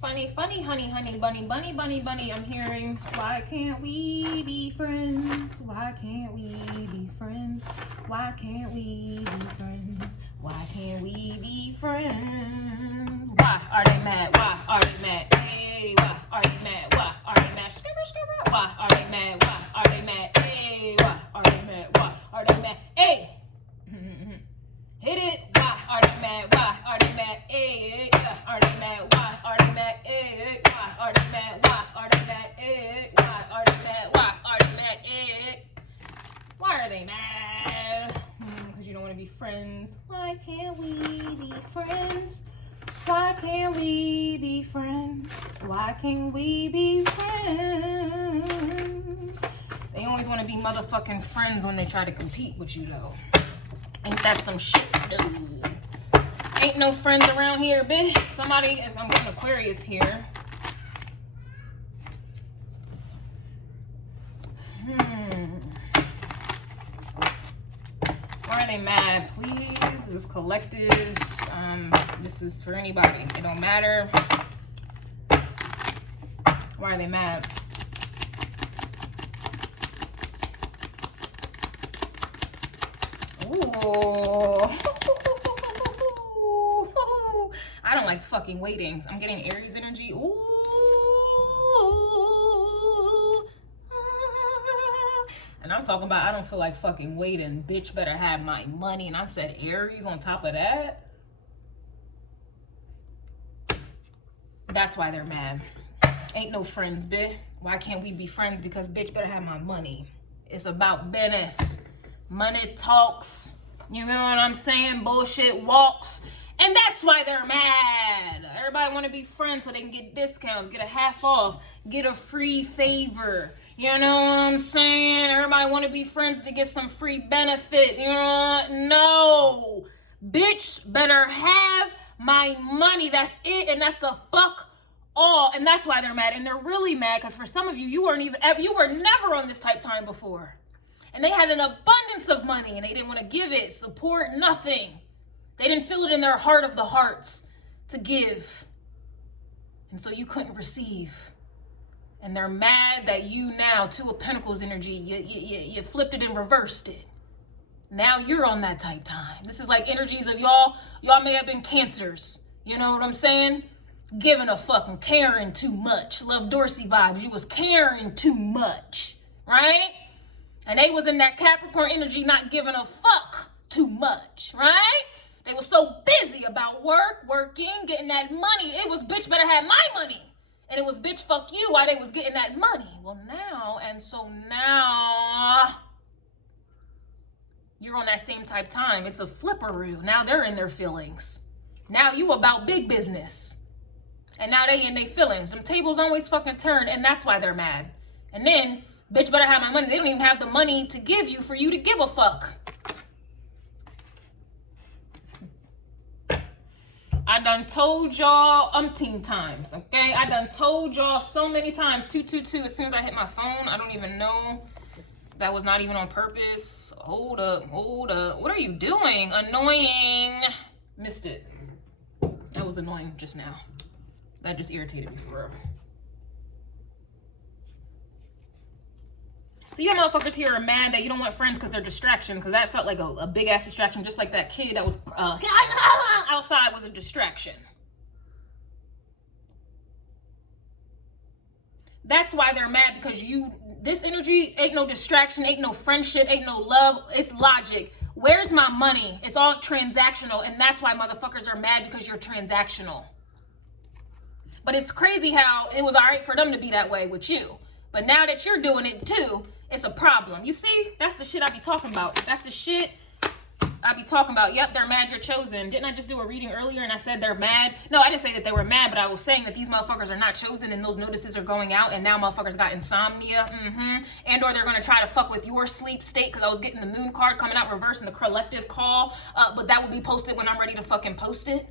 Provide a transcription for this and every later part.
Funny, funny, honey, honey, bunny, bunny, bunny, bunny. I'm hearing, why can't we be friends? Why can't we be friends? Why can't we be friends? Why can't we be friends? Why are they mad? Why are they mad? Hey, why are they mad? Why are they mad? Why are they mad? Why are they mad? Hey, why are they mad? Why are they mad? Hey, hit it. Why are they mad? Why are they mad? Hey, are they mad? Why are they mad? Hey, why are they mad? Why are they mad? Hey, why are they mad? Why are they mad? Hey, why are they mad? Because you don't want to be friends. Why can't we be friends? Why can't we be friends? Why can't we be friends? They always want to be motherfucking friends when they try to compete with you, though. Ain't that some shit? No. Ain't no friends around here, bitch. Somebody, if I'm getting Aquarius here. Why are they mad? Please, this is collective. This is for anybody. It don't matter. Why are they mad? Ooh. I don't like fucking waiting. I'm getting Aries energy. Ooh. And I'm talking about I don't feel like fucking waiting. Bitch better have my money. And I've said Aries on top of that. That's why they're mad. Ain't no friends, bitch. Why can't we be friends? Because bitch better have my money. It's about business. Money talks. You know what I'm saying? Bullshit walks. And that's why they're mad. Everybody want to be friends so they can get discounts, get a half off, get a free favor. You know what I'm saying? Everybody want to be friends to get some free benefit. You know what? No. Bitch better have my money. That's it. And that's the fuck all. And that's why they're mad. And they're really mad because for some of you, you were never on this type time before. And they had an abundance of money and they didn't want to give it, support, nothing. They didn't feel it in their heart of the hearts to give. And so you couldn't receive. And they're mad that you now, Two of Pentacles energy, you flipped it and reversed it. Now you're on that type time. This is like energies of y'all may have been Cancers. You know what I'm saying? Giving a fucking caring too much. Love Dorsey vibes. You was caring too much, right? And they was in that Capricorn energy not giving a fuck too much, right? They were so busy about working, getting that money. It was bitch better have my money. And it was bitch fuck you while they was getting that money. Well now, you're on that same type time. It's a flipperoo. Now they're in their feelings. Now you about big business. And now they in their feelings. Them tables always fucking turn and that's why they're mad. And then, bitch better have my money. They don't even have the money to give you for you to give a fuck. I done told y'all umpteen times, okay? I done told y'all so many times. 222, as soon as I hit my phone, I don't even know. That was not even on purpose. Hold up. What are you doing? Annoying. Missed it. That was annoying just now. That just irritated me forever. So you got motherfuckers here are mad that you don't want friends because they're distraction, because that felt like a big ass distraction, just like that kid that was outside was a distraction. That's why they're mad, because this energy ain't no distraction, ain't no friendship, ain't no love, it's logic. Where's my money? It's all transactional, and that's why motherfuckers are mad, because you're transactional. But it's crazy how it was all right for them to be that way with you. But now that you're doing it too, it's a problem. You see, that's the shit I be talking about. That's the shit I be talking about. Yep, they're mad you're chosen. Didn't I just do a reading earlier and I said they're mad? No, I didn't say that they were mad, but I was saying that these motherfuckers are not chosen and those notices are going out and now motherfuckers got insomnia. And or they're going to try to fuck with your sleep state, because I was getting the moon card coming out reverse in the collective call. But that will be posted when I'm ready to fucking post it.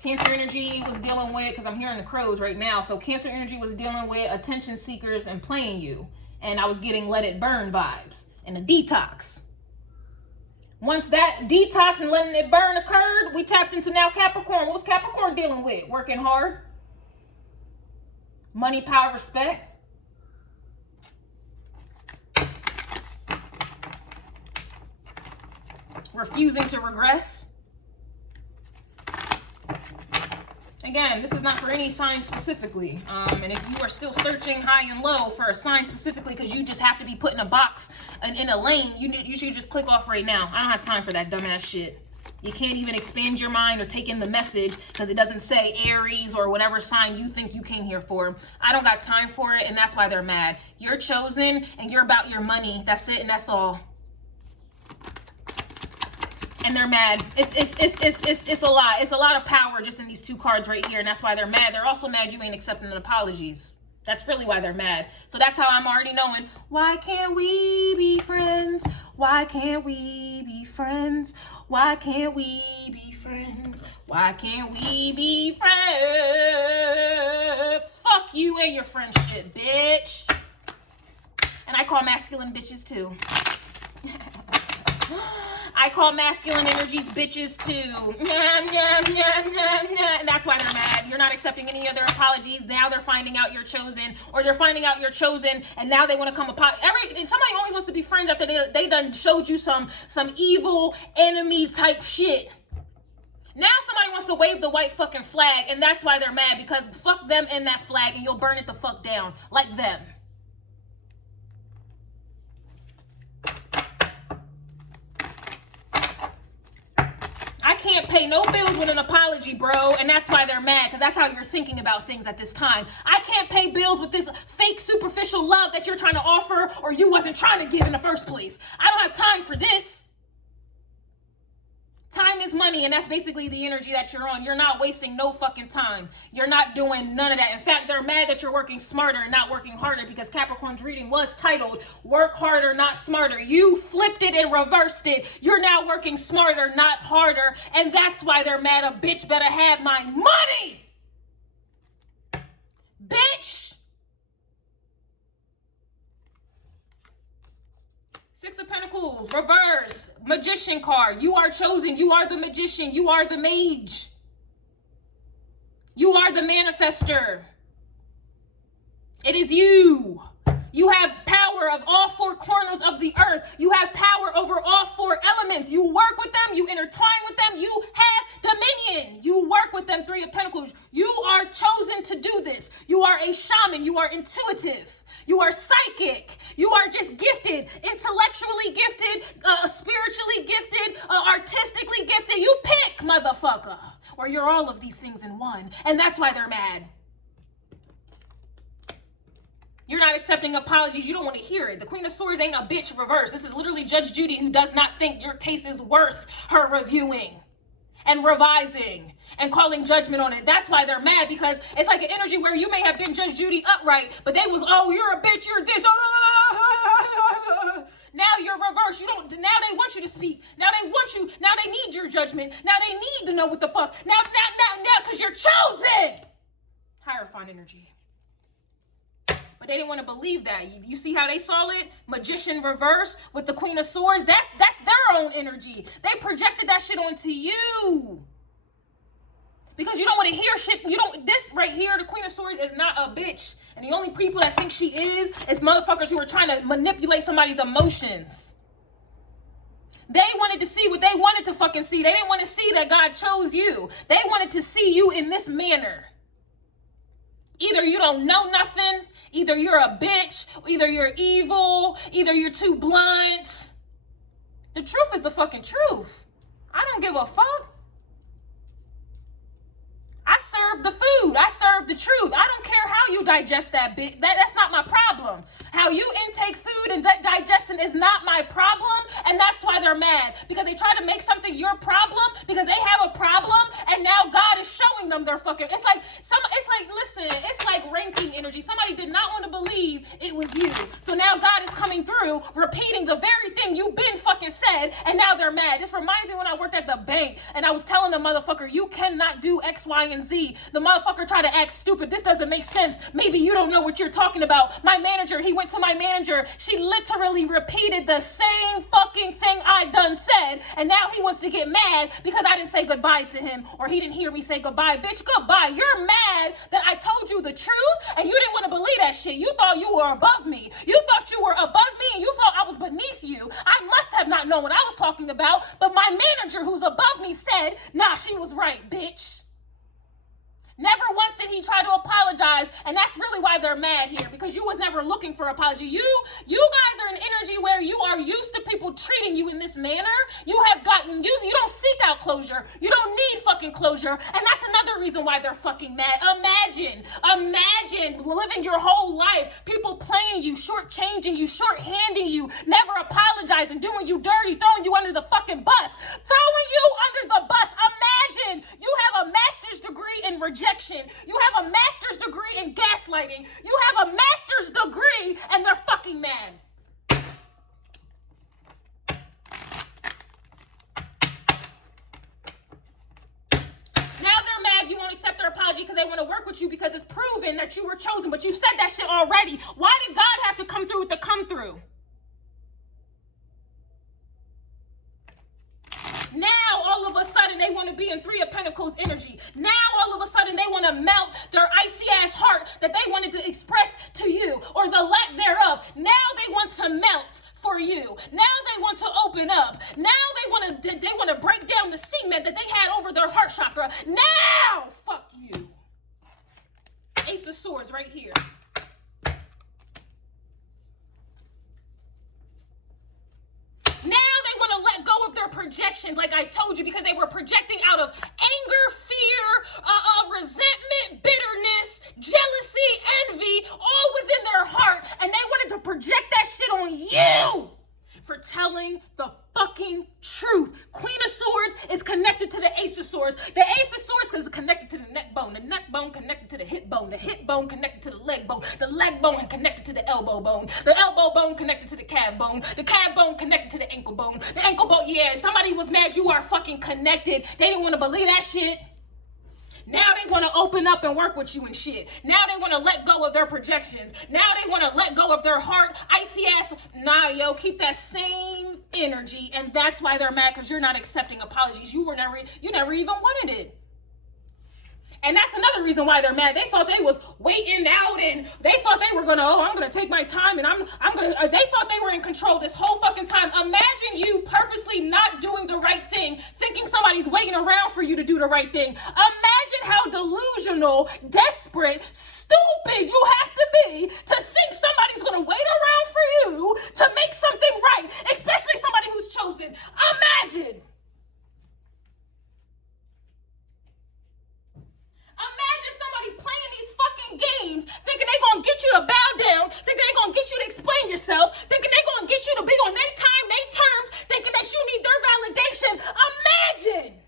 Cancer energy was dealing with, because I'm hearing the crows right now, so Cancer energy was dealing with attention seekers and playing you. And I was getting let it burn vibes and a detox. Once that detox and letting it burn occurred, we tapped into now Capricorn. What's Capricorn dealing with? Working hard. Money, power, respect. Refusing to regress. Again, this is not for any sign specifically. And if you are still searching high and low for a sign specifically because you just have to be put in a box and in a lane, you should just click off right now. I don't have time for that dumbass shit. You can't even expand your mind or take in the message because it doesn't say Aries or whatever sign you think you came here for. I don't got time for it, and that's why they're mad. You're chosen, and you're about your money. That's it, and that's all. And they're mad. It's a lot. It's a lot of power just in these two cards right here, and that's why they're mad. They're also mad you ain't accepting apologies. That's really why they're mad. So that's how I'm already knowing. Why can't we be friends? Why can't we be friends? Why can't we be friends? Why can't we be friends? Fuck you and your friendship, bitch. And I call masculine bitches too. I call masculine energies bitches too. And that's why they're mad. You're not accepting any other apologies. Now they're finding out you're chosen, or they're finding out you're chosen, and now they want to come somebody always wants to be friends after they done showed you some evil enemy type shit. Now somebody wants to wave the white fucking flag, and that's why they're mad, because fuck them and that flag, and you'll burn it the fuck down like them. I can't pay no bills with an apology, bro, and that's why they're mad, because that's how you're thinking about things at this time. I can't pay bills with this fake superficial love that you're trying to offer or you wasn't trying to give in the first place. I don't have time for this. Time is money, and that's basically the energy that you're on. You're not wasting no fucking time. You're not doing none of that. In fact, they're mad that you're working smarter and not working harder, because Capricorn's reading was titled, Work Harder, Not Smarter. You flipped it and reversed it. You're now working smarter, not harder, and that's why they're mad. A bitch better have my money. Bitch. Six of Pentacles, reverse, Magician card. You are chosen. You are the magician. You are the mage. You are the manifester. It is you. You have power of all four corners of the earth. You have power over all four elements. You work with them. You intertwine with them. You have dominion. You work with them. Three of Pentacles. You are chosen to do this. You are a shaman. You are intuitive. You are psychic. You are just gifted, intellectually gifted, spiritually gifted, artistically gifted. You pick, motherfucker. Or you're all of these things in one. And that's why they're mad. You're not accepting apologies. You don't want to hear it. The Queen of Swords ain't a bitch reverse. This is literally Judge Judy, who does not think your case is worth her reviewing and revising and calling judgment on it. That's why they're mad, because it's like an energy where you may have been Judge Judy upright, but they was, oh, you're a bitch, you're this. Now you're reversed. Now they want you to speak. Now they want you. Now they need your judgment. Now they need to know what the fuck. Now, because you're chosen. Hierophant energy. But they didn't want to believe that. You see how they saw it? Magician reverse with the Queen of Swords. That's their own energy. They projected that shit onto you. Because you don't want to hear shit. This right here, the Queen of Swords is not a bitch. And the only people that think she is motherfuckers who are trying to manipulate somebody's emotions. They wanted to see what they wanted to fucking see. They didn't want to see that God chose you. They wanted to see you in this manner. Either you don't know nothing, either you're a bitch, either you're evil, either you're too blunt. The truth is the fucking truth. I don't give a fuck. I serve the food. I serve the truth. I don't care how you digest that bit. That's not my problem. How you intake food and digesting is not my problem, and that's why they're mad. Because they try to make something your problem because they have a problem, and now God is showing them their fucking. It's like ranking energy. Somebody did not want to believe it was you. So now God is coming through, repeating the very thing you've been fucking said, and now they're mad. This reminds me when I worked at the bank, and I was telling the motherfucker, you cannot do X, Y, and Z. The motherfucker tried to act stupid. This doesn't make sense. Maybe you don't know what you're talking about. My manager, he went to my manager. She literally repeated the same fucking thing I done said, and now he wants to get mad because I didn't say goodbye to him, or he didn't hear me say goodbye. Bitch, goodbye. You're mad that I told you the truth, and you didn't want to believe that shit. You thought you were above me. You thought you were above me, and you thought I was beneath you. I must have not known what I was talking about, but my manager who's above me said, nah, she was right, bitch. Never once did he try to apologize, and that's really why they're mad here, because you was never looking for apology. You guys are an energy where you are used to people treating you in this manner. You have gotten used. You don't seek out closure. You don't need fucking closure, and that's another reason why they're fucking mad. Imagine living your whole life, people playing you, shortchanging you, shorthanding you, never apologizing, doing you dirty, throwing you under the fucking bus, throwing you under the bus. Imagine you have a master's degree in rejection. You have a master's degree in gaslighting. You have a master's degree, and they're fucking mad. Now they're mad you won't accept their apology because they want to work with you because it's proven that you were chosen, but you said that shit already. Why did God have to come through with the come through? Now, all of a sudden, they want to be in Three of Pentacles energy. Now, all of a sudden, they want to melt their icy-ass heart that they wanted to express to you, or the lack thereof. Now, they want to melt for you. Now, they want to open up. Now, they want to break down the cement that they had over their heart chakra. Now, fuck you. Ace of Swords right here. Now they want to let go of their projections, like I told you, because they were projecting out of anger, fear, resentment, bitterness, jealousy, envy, all within their heart, and they wanted to project that shit on you for telling the fucking truth. Queen of Swords is connected to the Ace of Swords. The Ace of Swords is connected to the neck bone connected to the hip bone connected to the leg bone connected to the elbow bone connected to the calf bone connected to the ankle bone, yeah, somebody was mad you are fucking connected. They didn't want to believe that shit. Now they want to open up and work with you and shit. Now they want to let go of their projections. Now they want to let go of their heart. Icy ass. Nah, yo, keep that same energy. And that's why they're mad, because you're not accepting apologies. You never even wanted it. And that's another reason why they're mad. They thought they was waiting out, and they thought they were gonna, I'm gonna take my time, and I'm gonna, they thought they were in control this whole fucking time. Imagine you purposely not doing the right thing, thinking somebody's waiting around for you to do the right thing. Imagine how delusional, desperate, stupid you have to be to think somebody's gonna wait around for you to make something right, especially somebody who's chosen. Imagine. Imagine somebody playing these fucking games, thinking they're going to get you to bow down, thinking they're going to get you to explain yourself, thinking they're going to get you to be on their time, their terms, thinking that you need their validation. Imagine.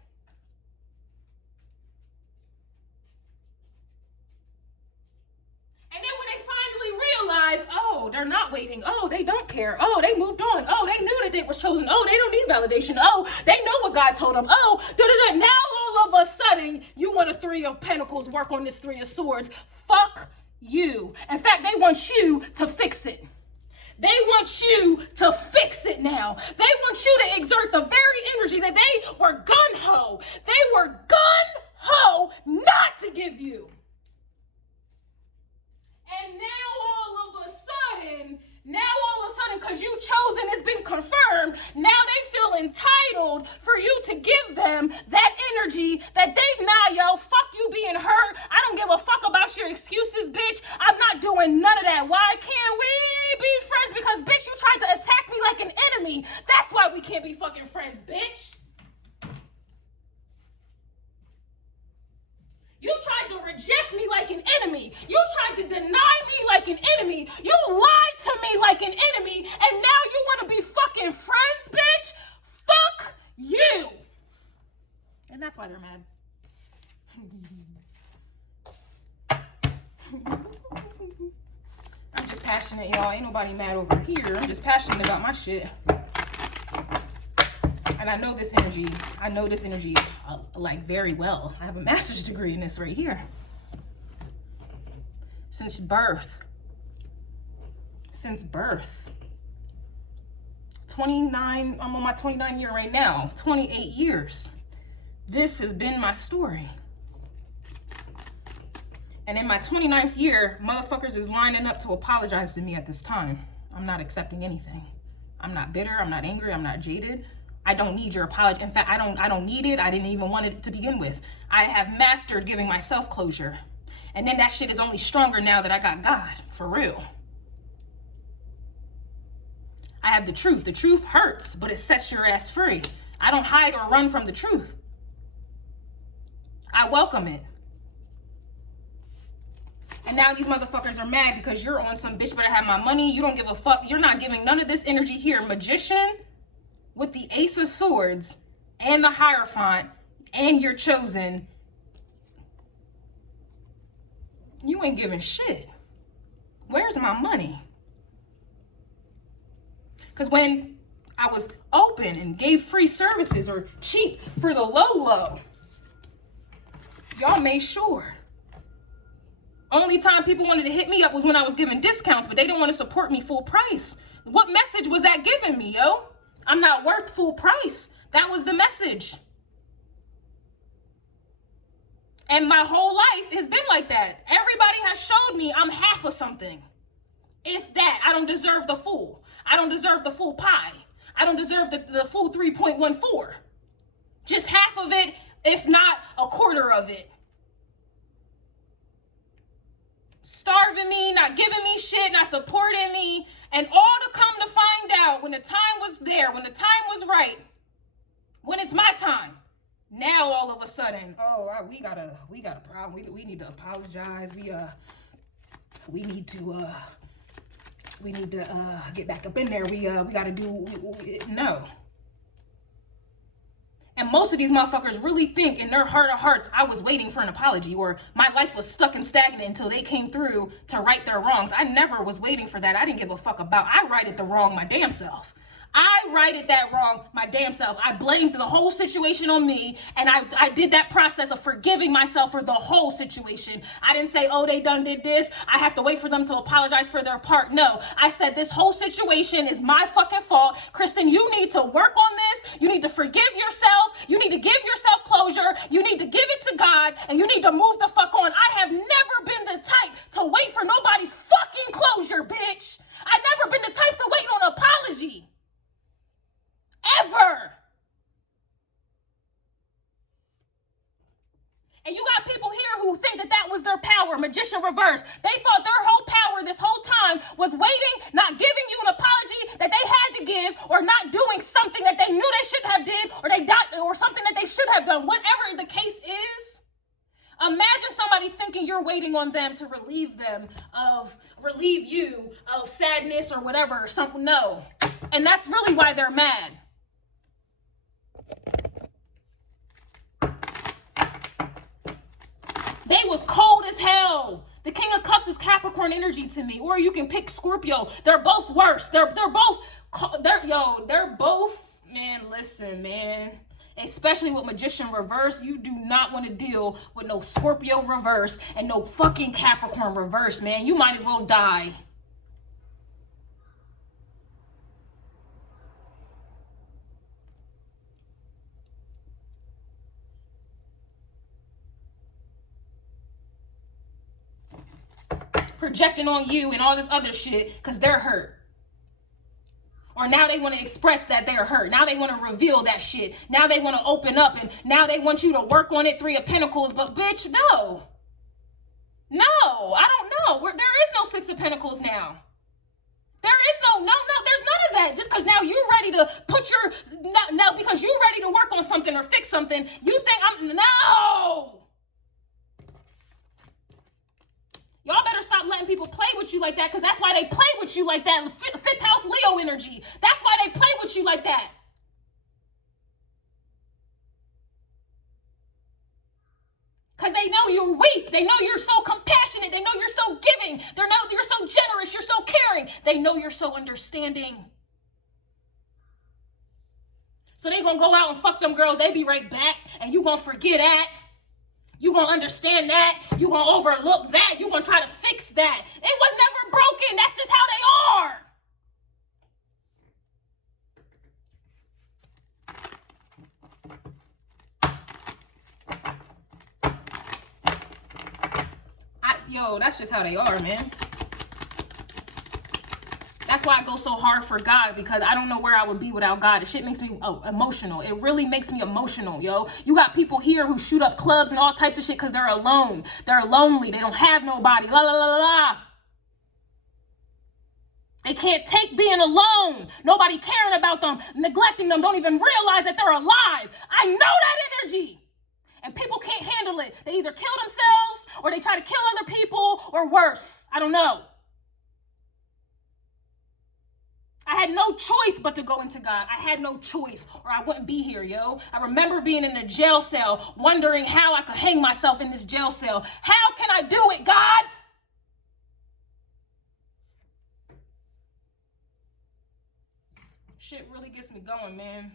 And then when they finally realize, oh, they're not waiting. Oh, they don't care. Oh, they moved on. Oh, they knew that they was chosen. Oh, they don't need validation. Oh, they know what God told them. Oh, da-da-da. Now all of a sudden, you want a Three of Pentacles work on this Three of Swords. Fuck you. In fact, they want you to fix it. They want you to fix it now. They want you to exert the very energy that they were gun-ho. They were gun-ho not to give you. And now all of a sudden, because you chose and it's been confirmed, now they feel entitled for you to give them that energy that they, nah, yo, fuck you being hurt. I don't give a fuck about your excuses, bitch. I'm not doing none of that. Why can't we be friends? Because, bitch, you tried to attack me like an enemy. That's why we can't be fucking friends, bitch. You tried to reject me like an enemy. You tried to deny me like an enemy. You lied to me like an enemy. And now you want to be fucking friends, bitch? Fuck you. And that's why they're mad. I'm just passionate, y'all. Ain't nobody mad over here. I'm just passionate about my shit. And I know this energy. I know this energy like very well. I have a master's degree in this right here. Since birth. Since birth. 29, I'm on my 29th year right now. 28 years. This has been my story. And in my 29th year, motherfuckers is lining up to apologize to me at this time. I'm not accepting anything. I'm not bitter. I'm not angry. I'm not jaded. I don't need your apology. In fact, I don't need it. I didn't even want it to begin with. I have mastered giving myself closure. And then that shit is only stronger now that I got God, for real. I have the truth. The truth hurts, but it sets your ass free. I don't hide or run from the truth. I welcome it. And now these motherfuckers are mad because you're on some bitch better have my money. You don't give a fuck. You're not giving none of this energy here. Magician with the Ace of Swords and the Hierophant and your chosen. You ain't giving shit. Where's my money? Because when I was open and gave free services or cheap for the low, y'all made sure. Only time people wanted to hit me up was when I was giving discounts, but they didn't want to support me full price. What message was that giving me, yo? I'm not worth full price. That was the message. And my whole life has been like that. Everybody has showed me I'm half of something. If that, I don't deserve the full. I don't deserve the full pie. I don't deserve the full 3.14. Just half of it, if not a quarter of it. Starving me, not giving me shit, not supporting me, and all to come to find out when the time was there, when the time was right, when it's my time. Now all of a sudden, oh, we got a problem. We need to apologize. We need to get back up in there. We got to do no. And most of these motherfuckers really think in their heart of hearts, I was waiting for an apology or my life was stuck and stagnant until they came through to right their wrongs. I never was waiting for that. I didn't give a fuck about. I righted the wrong my damn self. I righted that wrong my damn self. I blamed the whole situation on me, and I did that process of forgiving myself for the whole situation. I didn't say, oh, they done did this. I have to wait for them to apologize for their part. No, I said this whole situation is my fucking fault. Kristen, you need to work on this. You need to forgive yourself. You need to give yourself closure. You need to give it to God, and you need to move the fuck on. I have never been the type to wait for nobody's fucking closure, bitch. I've never been the type to wait on an apology. Ever. And you got people here who think that was their power, magician reverse. They thought their whole power this whole time was waiting, not giving you an apology that they had to give, or not doing something that they knew they shouldn't have did, or something that they should have done. Whatever the case is, imagine somebody thinking you're waiting on them to relieve you of sadness or whatever, or something. No. And that's really why they're mad. They was cold as hell. The King of Cups is Capricorn energy to me. Or you can pick Scorpio. They're both worse. They're both, man, listen, man. Especially with Magician reverse, you do not want to deal with no Scorpio reverse and no fucking Capricorn reverse, man. You might as well die. Projecting on you and all this other shit because they're hurt. Or now they want to express that they're hurt. Now they want to reveal that shit. Now they want to open up and now they want you to work on it. Three of Pentacles. But bitch, no. No, I don't know. There is no Six of Pentacles now. There is no, there's none of that. Just because now you're ready to because you're ready to work on something or fix something, you think no. Y'all better stop letting people play with you like that, because that's why they play with you like that. Fifth house Leo energy. That's why they play with you like that. Because they know you're weak. They know you're so compassionate. They know you're so giving. They know you're so generous. You're so caring. They know you're so understanding. So they gonna go out and fuck them girls. They be right back, and you gonna forget that. You gonna understand that. You gonna overlook that. You gonna try to fix that. It was never broken. That's just how they are. Yo, that's just how they are, man. That's why I go so hard for God, because I don't know where I would be without God. The shit makes me emotional. It really makes me emotional, yo. You got people here who shoot up clubs and all types of shit because they're alone. They're lonely. They don't have nobody. La la la la la. They can't take being alone. Nobody caring about them, neglecting them, don't even realize that they're alive. I know that energy. And people can't handle it. They either kill themselves or they try to kill other people or worse. I don't know. I had no choice but to go into God. I had no choice or I wouldn't be here, yo. I remember being in a jail cell, wondering how I could hang myself in this jail cell. How can I do it, God? Shit really gets me going, man.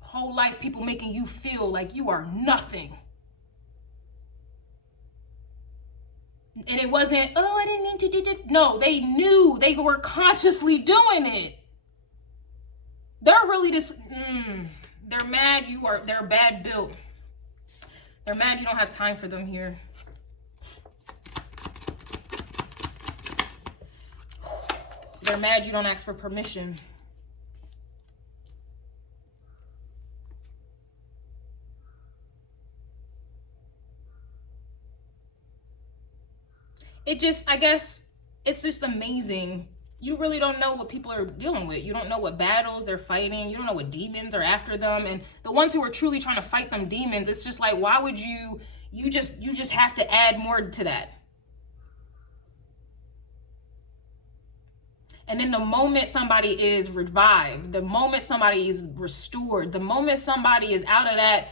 Whole life people making you feel like you are nothing. And it wasn't, oh, I didn't mean to do that. No, they knew. They were consciously doing it. They're really just, they're mad they're bad built. They're mad you don't have time for them here. They're mad you don't ask for permission. I guess it's just amazing. You really don't know what people are dealing with. You don't know what battles they're fighting. You don't know what demons are after them. And the ones who are truly trying to fight them demons, it's just like, why would you just have to add more to that? And then the moment somebody is revived, the moment somebody is restored, the moment somebody is out of that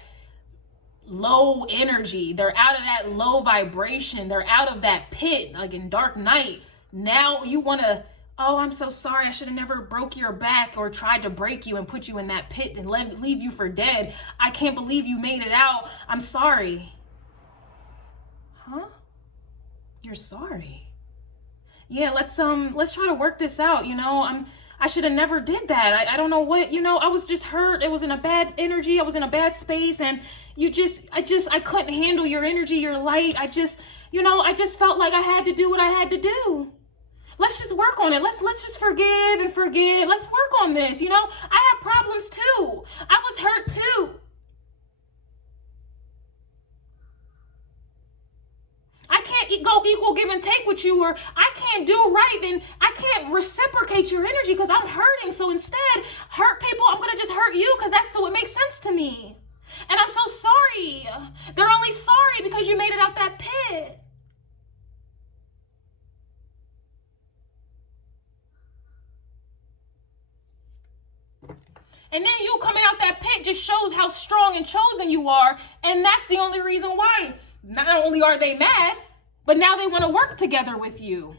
low energy, they're out of that low vibration, they're out of that pit, like in Dark Knight, now you want to, oh, I'm so sorry, I should have never broke your back or tried to break you and put you in that pit and leave you for dead. I can't believe you made it out. I'm sorry. Huh? You're sorry? Yeah, let's try to work this out, you know. I should have never did that. I don't know what, you know, I was just hurt. It was in a bad energy. I was in a bad space, and I couldn't handle your energy, your light. I just felt like I had to do what I had to do. Let's just work on it. Let's just forgive and forget. Let's work on this. You know, I have problems too. I was hurt too. I can't go equal give and take with you, or I can't do right, and I can't reciprocate your energy because I'm hurting. So instead, hurt people, I'm going to just hurt you because that's what makes sense to me. And I'm so sorry. They're only sorry because you made it out that pit. And then you coming out that pit just shows how strong and chosen you are. And that's the only reason why. Not only are they mad, but now they want to work together with you.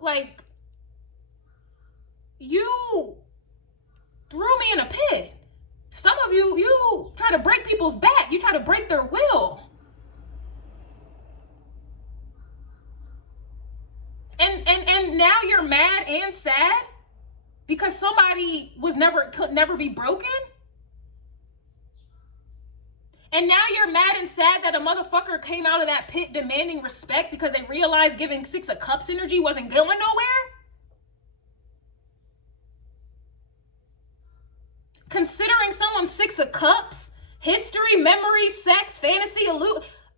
Like, you threw me in a pit. Some of you try to break people's back. You try to break their will. And now you're mad and sad because somebody could never be broken. And now you're mad and sad that a motherfucker came out of that pit demanding respect because they realized giving Six of Cups energy wasn't going nowhere? Considering someone Six of Cups, history, memory, sex, fantasy,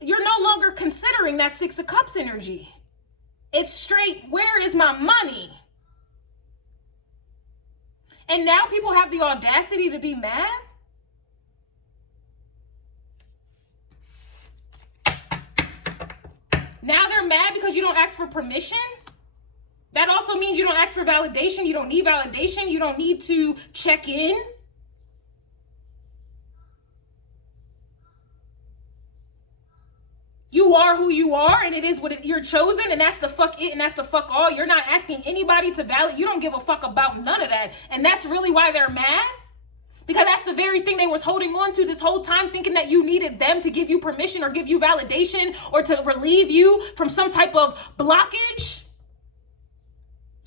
you're no longer considering that Six of Cups energy. It's straight, where is my money? And now people have the audacity to be mad? Now they're mad because you don't ask for permission? That also means you don't ask for validation. You don't need validation. You don't need to check in. You are who you are, and it is what you're chosen, and that's the fuck it, and that's the fuck all. You're not asking anybody to validate. You don't give a fuck about none of that. And that's really why they're mad. Because that's the very thing they was holding on to this whole time, thinking that you needed them to give you permission or give you validation or to relieve you from some type of blockage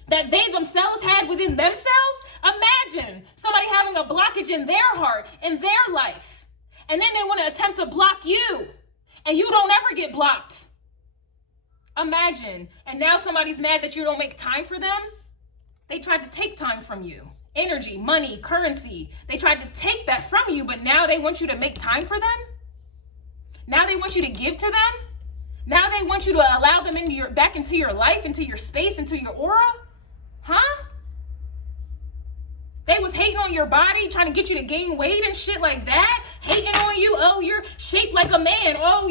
that they themselves had within themselves. Imagine somebody having a blockage in their heart, in their life, and then they want to attempt to block you, and you don't ever get blocked. Imagine. And now somebody's mad that you don't make time for them. They tried to take time from you. Energy, money, currency. They tried to take that from you, but now they want you to make time for them. Now they want you to give to them. Now they want you to allow them into back into your life, into your space, into your aura. Huh? They was hating on your body, trying to get you to gain weight and shit like that. Hating on you. Oh, you're shaped like a man. Oh,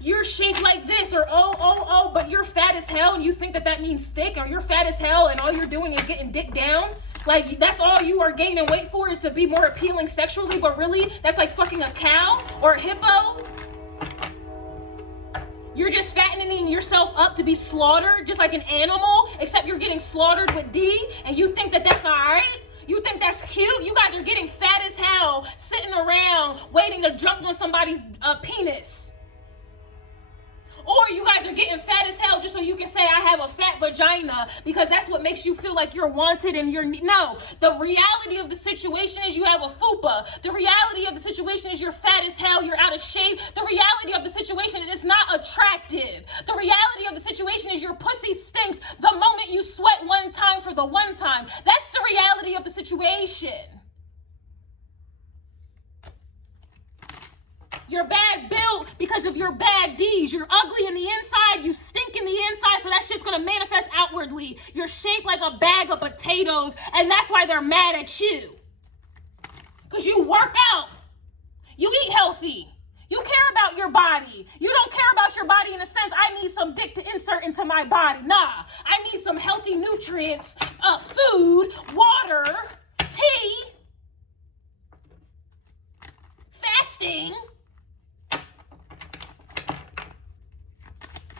you're shaped like this. Or oh, but you're fat as hell and you think that that means thick. Or you're fat as hell and all you're doing is getting dick down. Like, that's all you are gaining weight for, is to be more appealing sexually. But really, that's like fucking a cow or a hippo. You're just fattening yourself up to be slaughtered just like an animal, except you're getting slaughtered with D, and you think that that's all right? You think that's cute? You guys are getting fat as hell, sitting around waiting to jump on somebody's penis. Or you guys are getting fat as hell just so you can say, I have a fat vagina, because that's what makes you feel like you're wanted and you're... No, the reality of the situation is you have a fupa. The reality of the situation is you're fat as hell, you're out of shape. The reality of the situation is it's not attractive. The reality of the situation is your pussy stinks the moment you sweat one time for the one time. That's the reality of the situation. You're bad built because of your bad deeds. You're ugly in the inside. You stink in the inside, so that shit's gonna manifest outwardly. You're shaped like a bag of potatoes, and that's why they're mad at you. Because you work out. You eat healthy. You care about your body. You don't care about your body in the sense, I need some dick to insert into my body. Nah, I need some healthy nutrients, food, water, tea, fasting.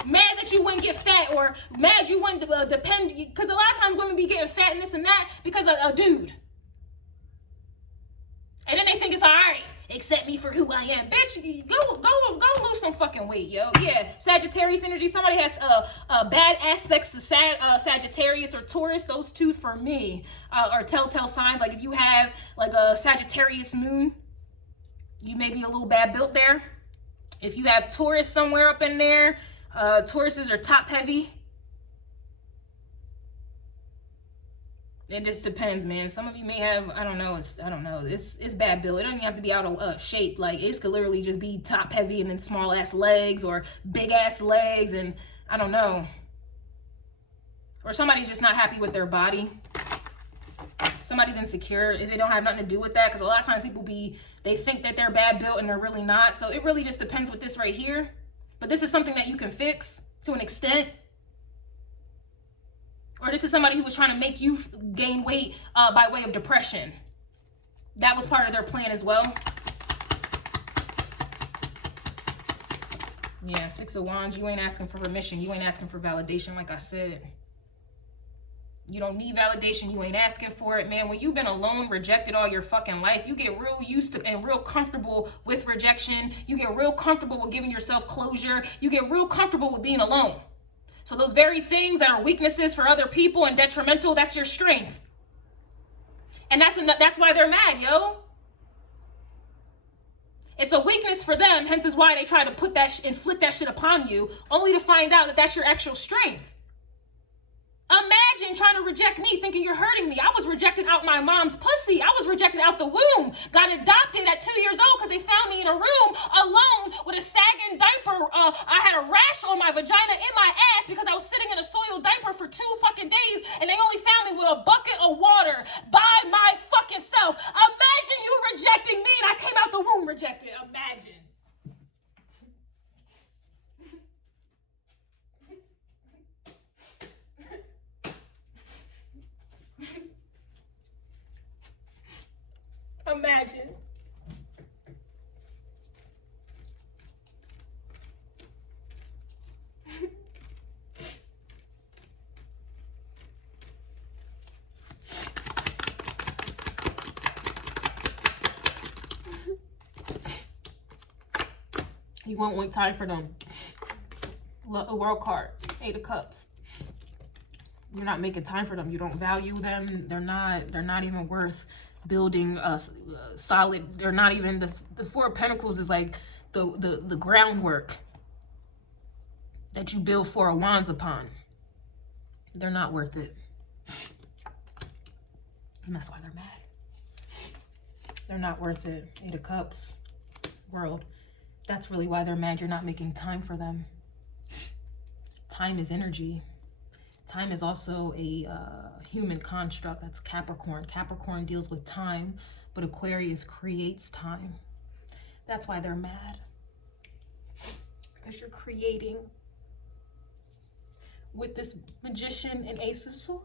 Mad that you wouldn't get fat, or mad you wouldn't depend, because a lot of times women be getting fat and this and that because of a dude. And then they think it's all right. Accept me for who I am. Bitch, go lose some fucking weight, yo. Yeah, Sagittarius energy. Somebody has bad aspects to Sagittarius or Taurus. Those two for me are telltale signs. Like if you have like a Sagittarius moon, you may be a little bad built there. If you have Taurus somewhere up in there, Tauruses are top heavy. It just depends, man. Some of you may have, I don't know. It's bad build. It doesn't even have to be out of shape. Like it could literally just be top heavy and then small ass legs or big ass legs, and I don't know. Or somebody's just not happy with their body. Somebody's insecure. If it don't have nothing to do with that, because a lot of times people they think that they're bad built and they're really not. So it really just depends with this right here. But this is something that you can fix to an extent. Or this is somebody who was trying to make you gain weight by way of depression. That was part of their plan as well. Yeah, Six of Wands, you ain't asking for permission. You ain't asking for validation, like I said. You don't need validation. You ain't asking for it, man. When you've been alone, rejected all your fucking life, you get real used to and real comfortable with rejection. You get real comfortable with giving yourself closure. You get real comfortable with being alone. So those very things that are weaknesses for other people and detrimental, that's your strength. And that's why they're mad, yo. It's a weakness for them, hence is why they try to put that inflict that shit upon you, only to find out that that's your actual strength. Imagine trying to reject me thinking you're hurting me. I was rejected out my mom's pussy. I was rejected out the womb. Got adopted at 2 years old because they found me in a room alone with a sagging diaper. I had a rash on my vagina in my ass because I was sitting in a soiled diaper for 2 fucking days, and they only found me with a bucket of water by my fucking self. Imagine you rejecting me and I came out the womb rejected. Imagine. imagine? You won't make time for them. A world card, 8 of Cups. You're not making time for them. You don't value them. They're not even worth building a solid. They're not even the 4 of Pentacles is like the groundwork that you build 4 of Wands upon. They're not worth it. And that's why they're mad. They're not worth it. 8 of Cups, World. That's really why they're mad. You're not making time for them. Time is energy. Time is also a human construct. That's Capricorn. Capricorn deals with time, but Aquarius creates time. That's why they're mad. Because you're creating with this Magician and Ace of Swords.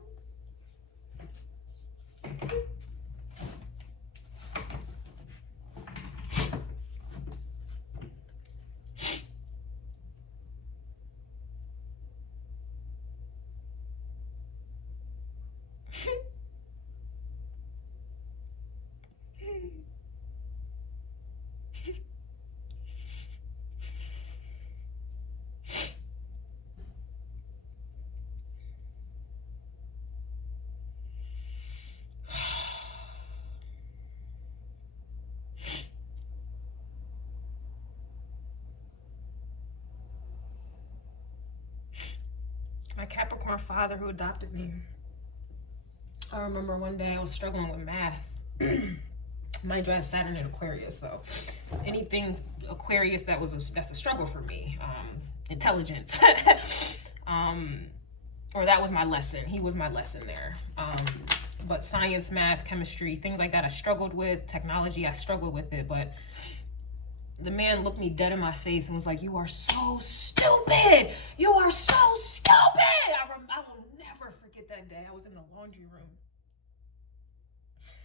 My Capricorn father who adopted me. I remember one day I was struggling with math. Mind you, I have Saturn in Aquarius, so anything Aquarius that's a struggle for me. Intelligence. Or that was my lesson. He was my lesson there. But science, math, chemistry, things like that I struggled with. Technology, I struggled with it, but the man looked me dead in my face and was like, "You are so stupid. You are so stupid." I will never forget that day. I was in the laundry room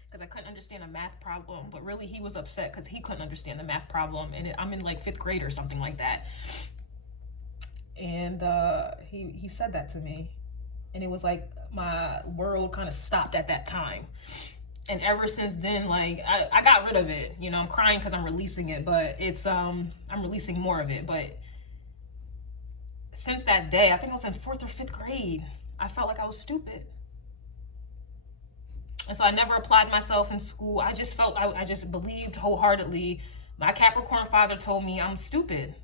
because I couldn't understand a math problem, but really he was upset because he couldn't understand the math problem, and I'm in like 5th grade or something like that. And he said that to me, and it was like my world kind of stopped at that time. And ever since then, like, I got rid of it. You know, I'm crying because I'm releasing it, but it's, I'm releasing more of it. But since that day, I think I was in 4th or 5th grade, I felt like I was stupid. And so I never applied myself in school. I just felt, I just believed wholeheartedly. My Capricorn father told me I'm stupid.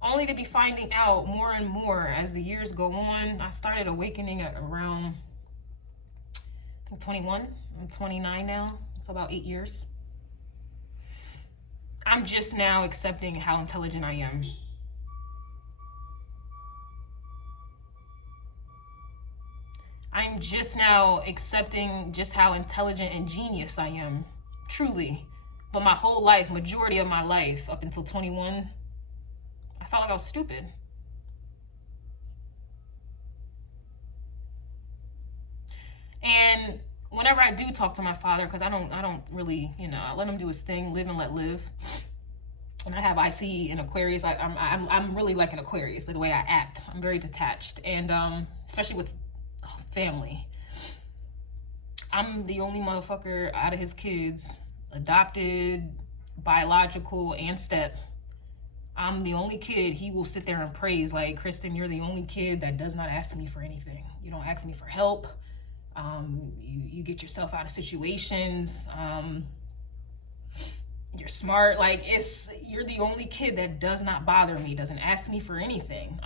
Only to be finding out more and more as the years go on. I started awakening at around, I think 21. I'm 29 now. It's about 8 years. I'm just now accepting how intelligent I am. I'm just now accepting just how intelligent and genius I am. Truly. But my whole life, majority of my life, up until 21, I felt like I was stupid. And whenever I do talk to my father, because I don't really, you know, I let him do his thing, live and let live. And I have IC in Aquarius. I'm really like an Aquarius, the way I act. I'm very detached, and especially with family. I'm the only motherfucker out of his kids, adopted, biological, and step. I'm the only kid he will sit there and praise, like, "Kristen, you're the only kid that does not ask me for anything. You don't ask me for help. You get yourself out of situations. You're smart. Like, you're the only kid that does not bother me, doesn't ask me for anything."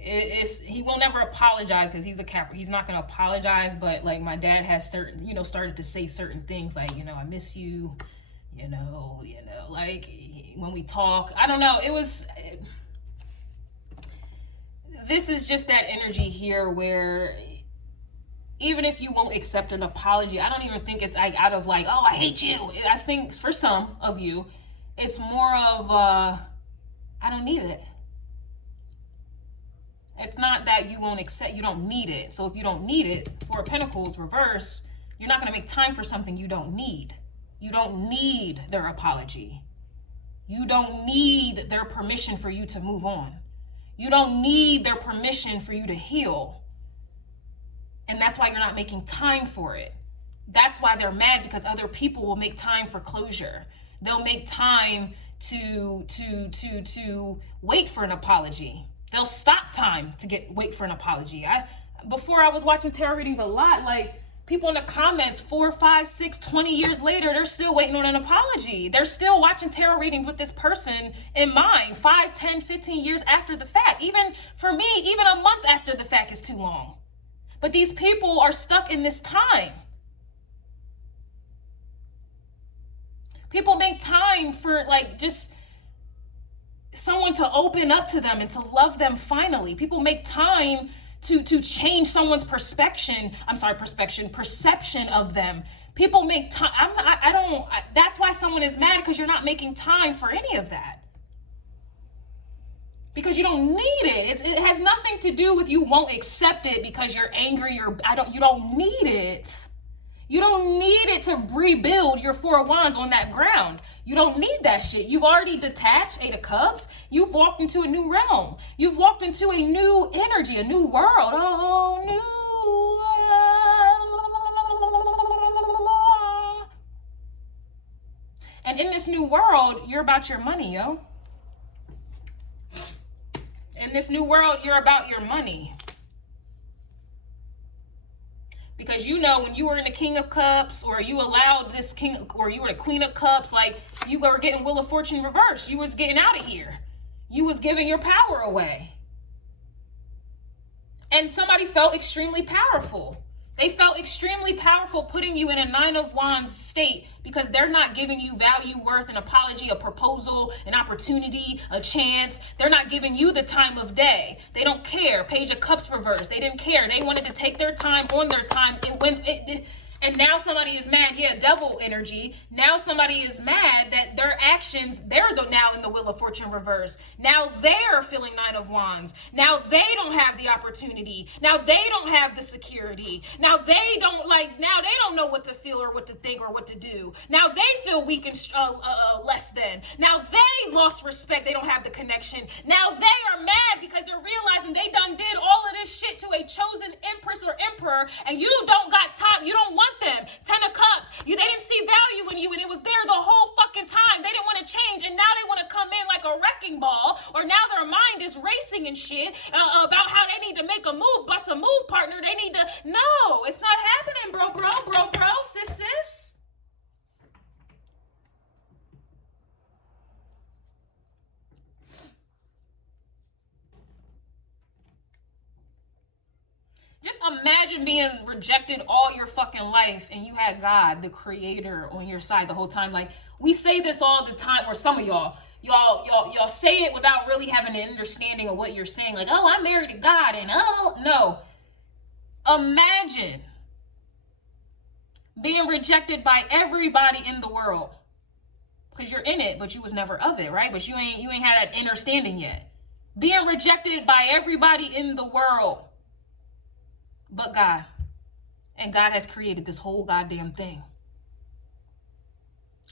He will never apologize because he's a Cap. He's not gonna apologize, but like my dad has certain, you know, started to say certain things like, you know, "I miss you," you know, like when we talk, I don't know. This is just that energy here where even if you won't accept an apology, I don't even think it's like out of like, "Oh, I hate you." I think for some of you, it's more of, I don't need it. It's not that you won't accept, you don't need it. So if you don't need it, Four of Pentacles reverse, you're not going to make time for something you don't need. You don't need their apology. You don't need their permission for you to move on. You don't need their permission for you to heal. And that's why you're not making time for it. That's why they're mad, because other people will make time for closure. They'll make time to wait for an apology. They'll stop time to wait for an apology. Before I was watching tarot readings a lot, like people in the comments 4, 5, 6, 20 years later, they're still waiting on an apology. They're still watching tarot readings with this person in mind 5, 10, 15 years after the fact. Even for me, even a month after the fact is too long. But these people are stuck in this time. People make time for like just someone to open up to them and to love them finally. People make time to change someone's perception of them. People make time. That's why someone is mad, because you're not making time for any of that. Because you don't need it. It has nothing to do with you won't accept it because you're angry. You don't need it. You don't need it to rebuild your Four of Wands on that ground. You don't need that shit. You've already detached, Eight of Cups. You've walked into a new realm. You've walked into a new energy, a new world. Oh, new. And in this new world, you're about your money, yo. In this new world, you're about your money. Because you know, when you were in the King of Cups, or you allowed this King, or you were the Queen of Cups, like you were getting Wheel of Fortune reversed. You was getting out of here. You was giving your power away. And somebody felt extremely powerful. They felt extremely powerful putting you in a Nine of Wands state, because they're not giving you value, worth, an apology, a proposal, an opportunity, a chance. They're not giving you the time of day. They don't care. Page of Cups reversed. They didn't care. They wanted to take their time on their time. And now somebody is mad. Yeah, devil energy. Now somebody is mad that their actions, they're now in the Wheel of Fortune reverse. Now they're feeling Nine of Wands. Now they don't have the opportunity. Now they don't have the security. Now they don't know what to feel or what to think or what to do. Now they feel weak and less than. Now they lost respect. They don't have the connection. Now they are mad because they're realizing they done did all of this shit to a chosen empress or emperor, and you don't got time. You don't want them. 10 of Cups. They didn't see value in you, and it was there the whole fucking time. They didn't want to change, and now they want to come in like a wrecking ball, or now their mind is racing and shit about how they need to make a move, bust a move partner. They need to. No, it's not happening, bro, sis. Just imagine being rejected all your fucking life, and you had God, the creator, on your side the whole time. Like, we say this all the time, or some of y'all say it without really having an understanding of what you're saying. Like, oh, I'm married to God, and oh, no. Imagine being rejected by everybody in the world. Because you're in it, but you was never of it, right? But you ain't had that understanding yet. Being rejected by everybody in the world but God. And God has created this whole goddamn thing.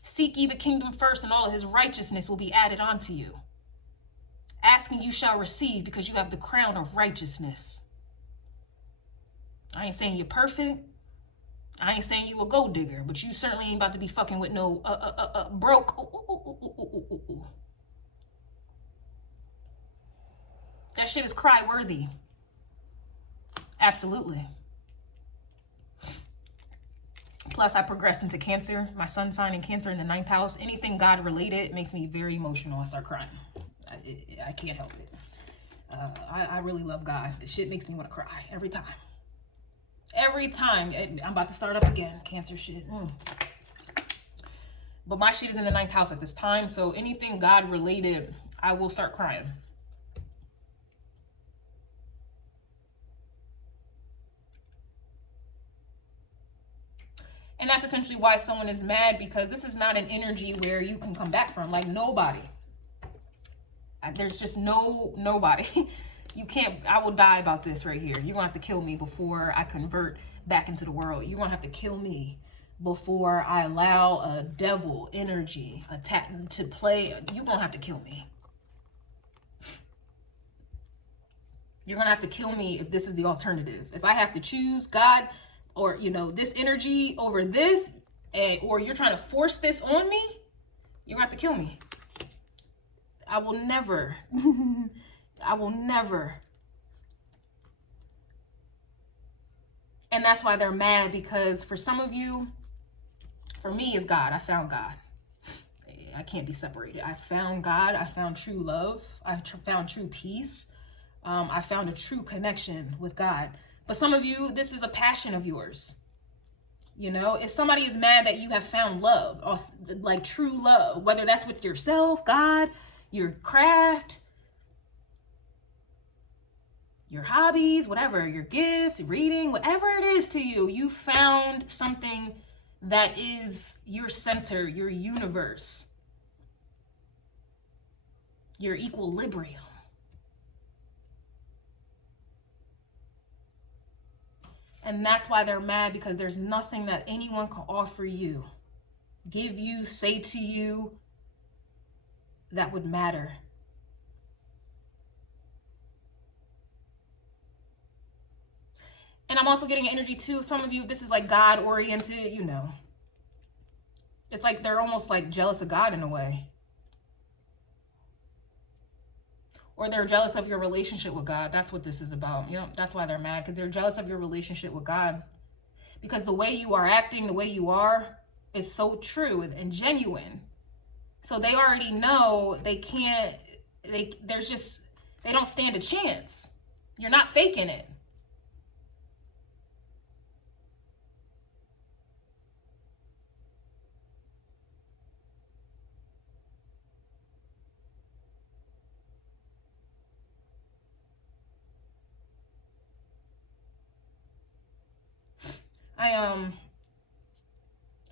Seek ye the kingdom first, and all of his righteousness will be added onto you. Asking you shall receive, because you have the crown of righteousness. I ain't saying you're perfect. I ain't saying you a gold digger, but you certainly ain't about to be fucking with no broke. That shit is cry worthy. Absolutely. Plus, I progressed into Cancer. My sun sign in Cancer in the 9th house. Anything God related makes me very emotional. I start crying. I can't help it. I really love God. The shit makes me want to cry every time. Every time. I'm about to start up again. Cancer shit. But my shit is in the 9th house at this time. So anything God related, I will start crying. And that's essentially why someone is mad, because this is not an energy where you can come back from. Like, nobody. There's just nobody. You can't, I will die about this right here. You're gonna have to kill me before I convert back into the world. You're gonna have to kill me before I allow a devil energy attack to play. You're gonna have to kill me. You're gonna have to kill me if this is the alternative. If I have to choose God or, you know, this energy over this, or you're trying to force this on me, you're gonna have to kill me. I will never, I will never. And that's why they're mad, because for some of you, for me, it's God. I found God. I can't be separated. I found God. I found true love. I found true peace. I found a true connection with God. But some of you, this is a passion of yours. You know, if somebody is mad that you have found love, like true love, whether that's with yourself, God, your craft, your hobbies, whatever, your gifts, reading, whatever it is to you, you found something that is your center, your universe, your equilibrium. And that's why they're mad, because there's nothing that anyone can offer you, give you, say to you that would matter. And I'm also getting energy too. Some of you, this is like God oriented, you know. It's like they're almost like jealous of God in a way. Or they're jealous of your relationship with God. That's what this is about. You know, that's why they're mad, because they're jealous of your relationship with God. Because the way you are acting, the way you are, is so true and genuine. So they already know they can't, they don't stand a chance. You're not faking it.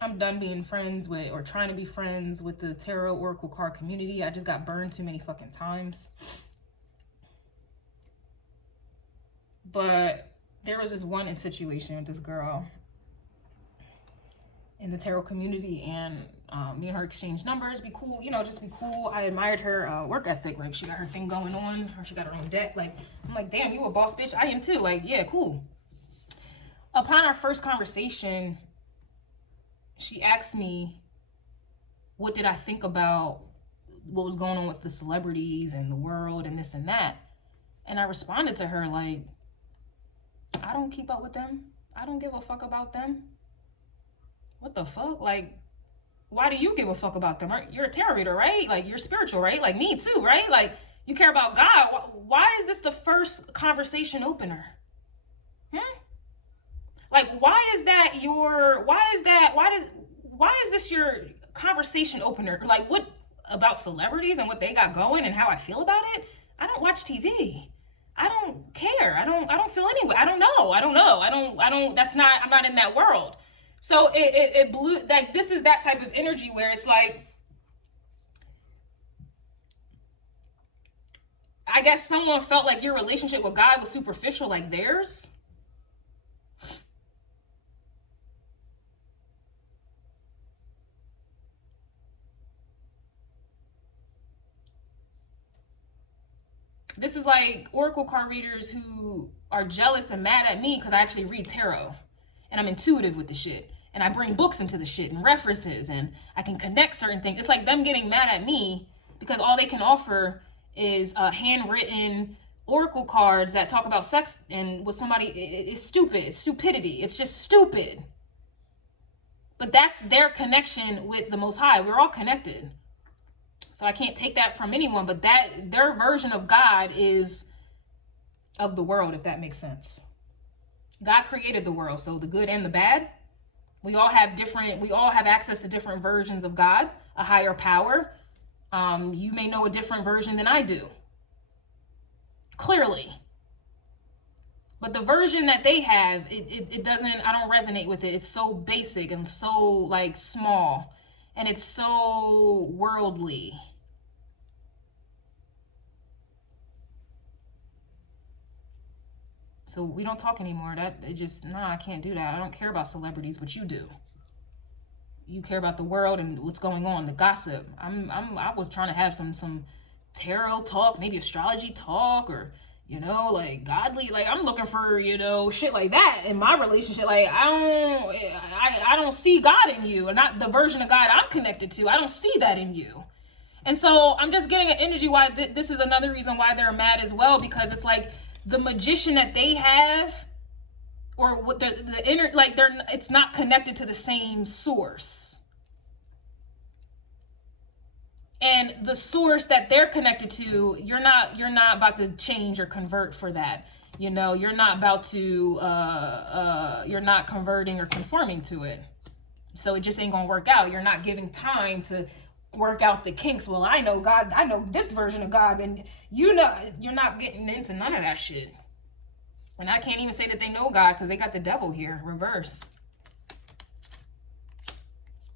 I'm done being friends with, or trying to be friends with, the tarot oracle card community. I just got burned too many fucking times. But there was this one situation with this girl in the tarot community, and me and her exchanged numbers, be cool, you know, just be cool. I admired her work ethic. Like, she got her thing going on, or she got her own deck. Like, I'm like, damn, you a boss bitch. I am too. Like, yeah, cool. Upon our first conversation, she asked me, what did I think about what was going on with the celebrities and the world and this and that? And I responded to her like, I don't keep up with them. I don't give a fuck about them. What the fuck? Like, why do you give a fuck about them? You're a tarot reader, right? Like, you're spiritual, right? Like me too, right? Like, you care about God. Why is this the first conversation opener? Like, why is this your conversation opener? Like, what about celebrities and what they got going and how I feel about it? I don't watch TV. I don't care. I don't feel anyway. I don't know. I'm not in that world. So it blew, like, this is that type of energy where it's like, I guess someone felt like your relationship with God was superficial like theirs. This is like oracle card readers who are jealous and mad at me because I actually read tarot and I'm intuitive with the shit and I bring books into the shit and references and I can connect certain things. It's like them getting mad at me because all they can offer is handwritten oracle cards that talk about sex and with somebody. It's stupid. It's stupidity. It's just stupid. But that's their connection with the Most High. We're all connected. So I can't take that from anyone, but that their version of God is of the world, if that makes sense. God created the world, so the good and the bad. We all have access to different versions of God, a higher power. You may know a different version than I do. Clearly. But the version that they have, it doesn't, I don't resonate with it. It's so basic and so like small. And it's so worldly. So we don't talk anymore. Nah, I can't do that. I don't care about celebrities, but you do. You care about the world and what's going on, the gossip. I was trying to have some tarot talk, maybe astrology talk, or like godly, like I'm looking for, shit like that in my relationship. Like I don't see God in you, or not the version of God I'm connected to. I don't see that in you. And so I'm just getting an energy why this is another reason why they're mad as well, because it's like the magician that they have, or what the inner, like it's not connected to the same source. And the source that they're connected to, you're not about to change or convert for that. You're not about to you're not converting or conforming to it. So it just ain't gonna work out. You're not giving time to work out the kinks. Well, I know God, I know this version of God, and you're not getting into none of that shit. And I can't even say that they know God, because they got the devil here, reverse.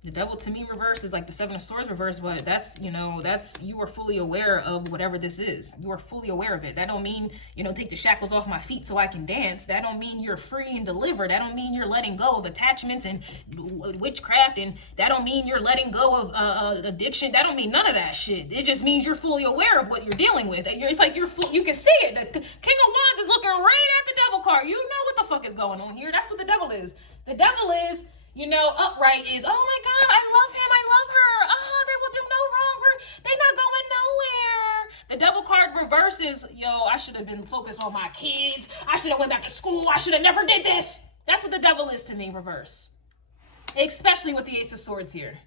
The devil to me reverse is like the Seven of Swords reverse, but that's, you are fully aware of whatever this is. You are fully aware of it. That don't mean, take the shackles off my feet so I can dance. That don't mean you're free and delivered. That don't mean you're letting go of attachments and witchcraft. And that don't mean you're letting go of addiction. That don't mean none of that shit. It just means you're fully aware of what you're dealing with. It's like you can see it. The King of Wands is looking right at the devil card. You know what the fuck is going on here. That's what the devil is. The devil is, upright is, oh my God, I love him, I love her. They will do no wrong. They're not going nowhere. The devil card reverse is, I should have been focused on my kids. I should have went back to school. I should have never did this. That's what the devil is to me, reverse. Especially with the Ace of Swords here.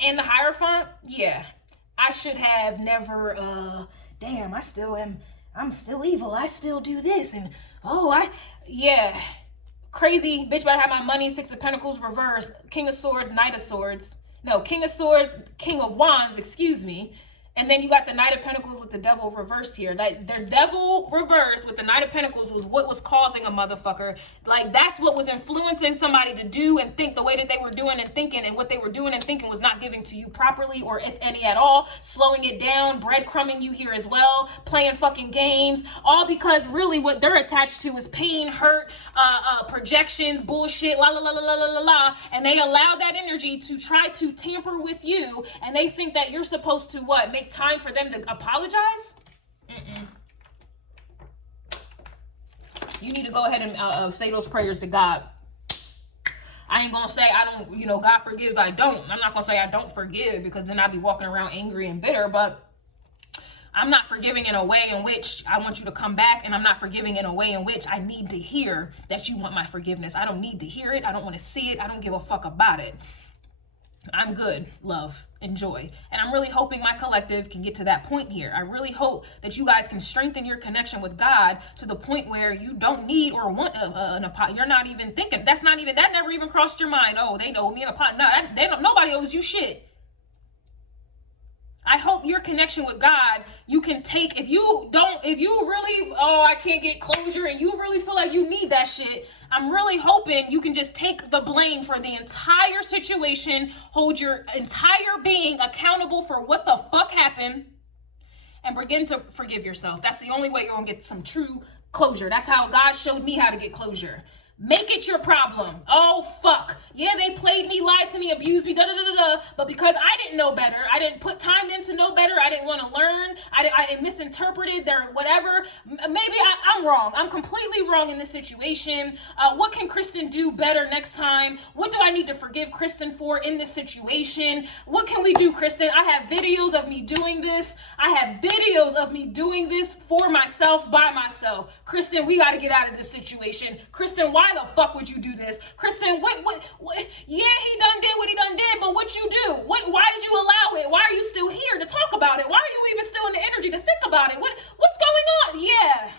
And the Hierophant, yeah. I should have never, damn, I'm still evil. I still do this. And, yeah. Crazy bitch better have my money. Six of Pentacles reverse, King of Swords, Knight of Swords. No, King of Swords, King of Wands, excuse me. And then you got the Knight of Pentacles with the devil reverse here. Like their devil reverse with the Knight of Pentacles was what was causing a motherfucker. Like that's what was influencing somebody to do and think the way that they were doing and thinking, and what they were doing and thinking was not giving to you properly, or if any at all, slowing it down, breadcrumbing you here as well, playing fucking games, all because really what they're attached to is pain, hurt, projections, bullshit, la la la la la la la la, and they allow that energy to try to tamper with you, and they think that you're supposed to what? Make time for them to apologize? You need to go ahead and say those prayers to God. I ain't gonna say I don't, God forgives, I don't. I'm not gonna say I don't forgive, because then I'd be walking around angry and bitter, but I'm not forgiving in a way in which I want you to come back, and I'm not forgiving in a way in which I need to hear that you want my forgiveness. I don't need to hear it. I don't want to see it. I don't give a fuck about it. I'm good, love, enjoy. And I'm really hoping my collective can get to that point here. I really hope that you guys can strengthen your connection with God to the point where you don't need or want an apology. You're not even thinking, that never even crossed your mind. Oh, they owe me an apology. No, nobody owes you shit. I hope your connection with God, you can take, if you really, I can't get closure, and you really feel like you need that shit, I'm really hoping you can just take the blame for the entire situation, hold your entire being accountable for what the fuck happened, and begin to forgive yourself. That's the only way you're gonna get some true closure. That's how God showed me how to get closure. Make it your problem. Oh, fuck. Yeah, they played me, lied to me, abused me, but because I didn't know better, I didn't put time in to know better, I didn't want to learn, I misinterpreted their whatever. Maybe I'm wrong. I'm completely wrong in this situation. What can Kristen do better next time? What do I need to forgive Kristen for in this situation? What can we do, Kristen? I have videos of me doing this. I have videos of me doing this for myself, by myself. Kristen, we got to get out of this situation. Kristen, why the fuck would you do this? Kristen, what? Yeah, he done did what he done did, but what you do? Why did you allow it? Why are you still here to talk about it? Why are you even still in the energy to think about it? What's going on? Yeah.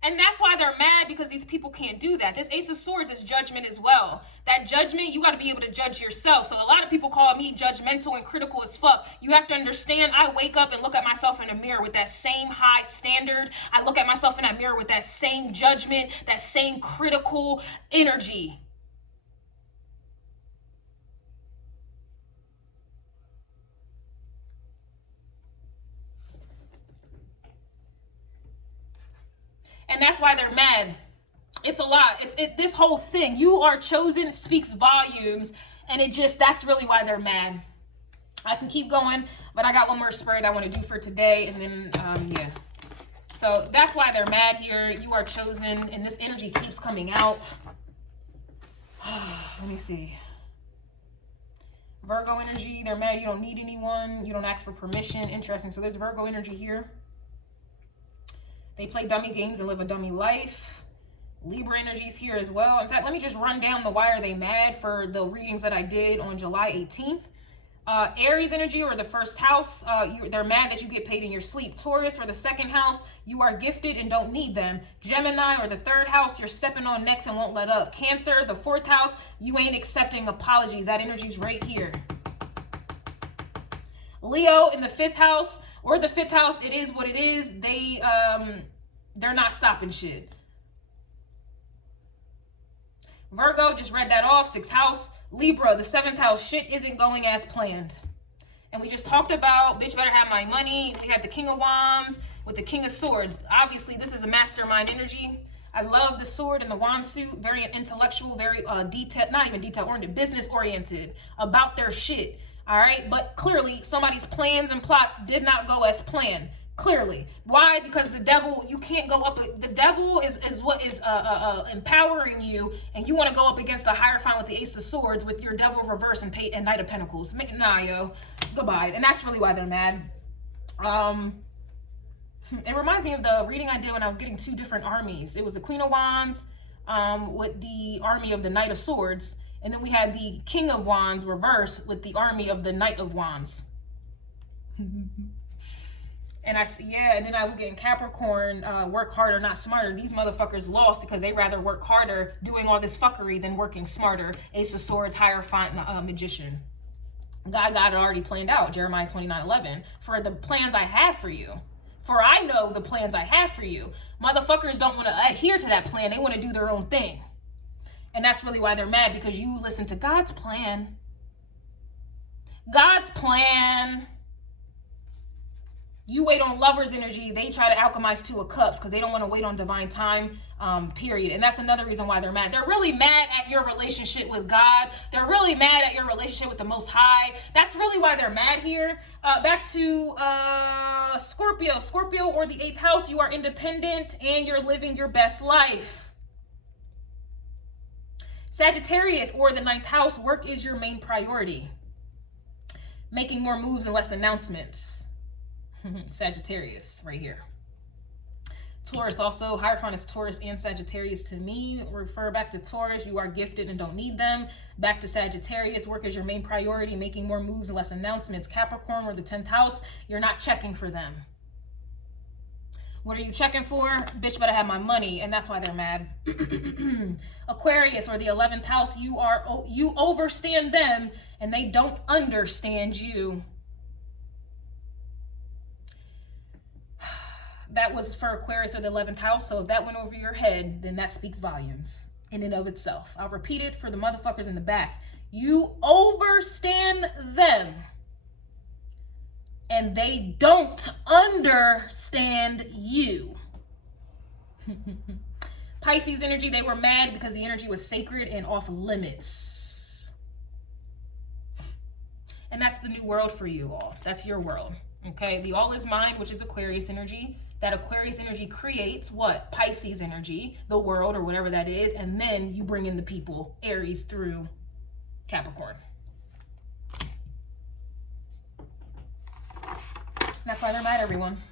And that's why they're mad, because these people can't do that. This Ace of Swords is judgment as well. That judgment, you got to be able to judge yourself. So a lot of people call me judgmental and critical as fuck. You have to understand, I wake up and look at myself in the mirror with that same high standard. I look at myself in that mirror with that same judgment, that same critical energy. that's why they're mad. It's a lot. This whole thing. You are chosen speaks volumes, and that's really why they're mad. I can keep going, but I got one more spread I want to do for today, and then yeah. So that's why they're mad here. You are chosen, and this energy keeps coming out. Let me see. Virgo energy, they're mad. You don't need anyone. You don't ask for permission. Interesting. So there's Virgo energy here. They play dummy games and live a dummy life. Libra energy's here as well. In fact, let me just run down the why are they mad for the readings that I did on July 18th. Aries energy, or the first house, they're mad that you get paid in your sleep. Taurus, or the second house, you are gifted and don't need them. Gemini, or the third house, you're stepping on necks and won't let up. Cancer, the fourth house, you ain't accepting apologies. That energy's right here. Leo, in the fifth house, or the fifth house, it is what it is. They're not stopping shit. Virgo, just read that off, sixth house. Libra, the seventh house, shit isn't going as planned. And we just talked about, bitch better have my money. We had the King of Wands with the King of Swords. Obviously, this is a mastermind energy. I love the sword and the wand suit. Very intellectual, very detail, not even detail-oriented, business-oriented, about their shit. All right? But clearly, somebody's plans and plots did not go as planned. Clearly. Why? Because the devil, you can't go up. The devil is what is empowering you, and you want to go up against the Hierophant with the Ace of Swords with your devil reverse and Knight of Pentacles. Nah, yo. Goodbye. And that's really why they're mad. It reminds me of the reading I did when I was getting two different armies. It was the Queen of Wands with the army of the Knight of Swords, and then we had the King of Wands reverse with the army of the Knight of Wands. And and then I was getting Capricorn, work harder, not smarter. These motherfuckers lost because they rather work harder doing all this fuckery than working smarter. Ace of Swords, Hierophant, Magician. God got it already planned out, Jeremiah 29:11, for the plans I have for you. For I know the plans I have for you. Motherfuckers don't want to adhere to that plan. They want to do their own thing. And that's really why they're mad, because you listen to God's plan. God's plan. You wait on Lover's energy. They try to alchemize Two of Cups because they don't want to wait on divine time, period. And that's another reason why they're mad. They're really mad at your relationship with God. They're really mad at your relationship with the Most High. That's really why they're mad here. Back to Scorpio. Scorpio, or the eighth house, you are independent and you're living your best life. Sagittarius, or the ninth house, work is your main priority. Making more moves and less announcements. Sagittarius right here. Taurus, also Hierophant is Taurus and Sagittarius to me. Refer back to Taurus, you are gifted and don't need them. Back to Sagittarius, work is your main priority, making more moves and less announcements. Capricorn, or the 10th house, you're not checking for them. What are you checking for? Bitch better have my money, and that's why they're mad. Aquarius, or the 11th house, you overstand them and they don't understand you. That was for Aquarius, or the 11th house. So if that went over your head, then that speaks volumes in and of itself. I'll repeat it for the motherfuckers in the back. You overstand them and they don't understand you. Pisces energy, they were mad because the energy was sacred and off limits. And that's the new world for you all. That's your world. Okay, the all is mine, which is Aquarius energy. That Aquarius energy creates what? Pisces energy, the world, or whatever that is. And then you bring in the people, Aries through Capricorn. That's why they're mad, everyone.